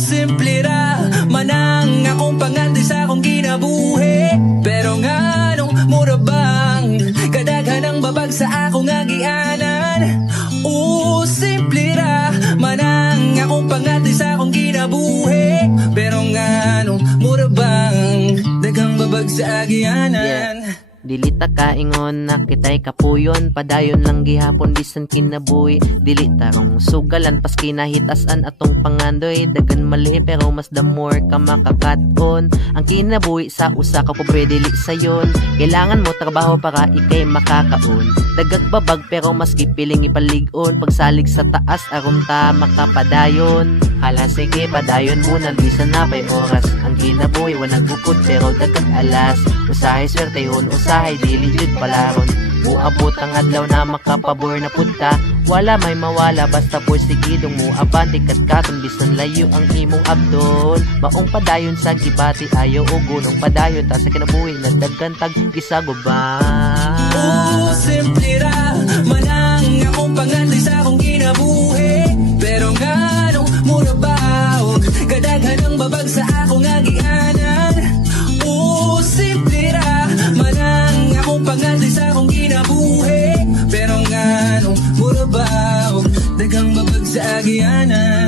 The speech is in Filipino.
Simple ra manang akong pangandoy sa akong ginabuhi. Pero nganong mura bang kadaghan ang babag sa akong agianan. Simple ra manang akong pangandoy sa akong ginabuhi. Pero nganong mura bang daghang babag sa agianan. Dili ta kaingon na kitay kapuyon, padayon lang gihapon bisan kinabuhi. Dili tarong sugalan pas kinahitasan atong pangandoy. Dagan mali pero mas the more ka makakaton. Ang kinabuhi sa usa ka pobre dili sayon. Kailangan mo trabaho para ikay makakaon. Dagag babag pero mas kipiling ipalig-on. Pagsalig sa taas aron ta makapadayon. Hala sige padayon muna bisan na pay oras. Ang kinabuhi wa nagbukod pero dagag alas. Usahay swerte yun, usahay dili jud palaron. Muabot ang adlaw na makapabor na punta. Wala may mawala basta porsigidong mo abante kat katon bisan layo ang imong abdon. Maong padayon sa gibati ayo o gunong padayon ta sa kinabuhi na daghan tag gisaguban. Simple ra manang akong pangandoy sa akong ginabuhi. Pero nganong mura baog kadaghan ang babag sa akong agianan. Simple ra manang akong pangandoy sa akong ginabuhi. Pero nganong mura baog daghang babag sa agianan.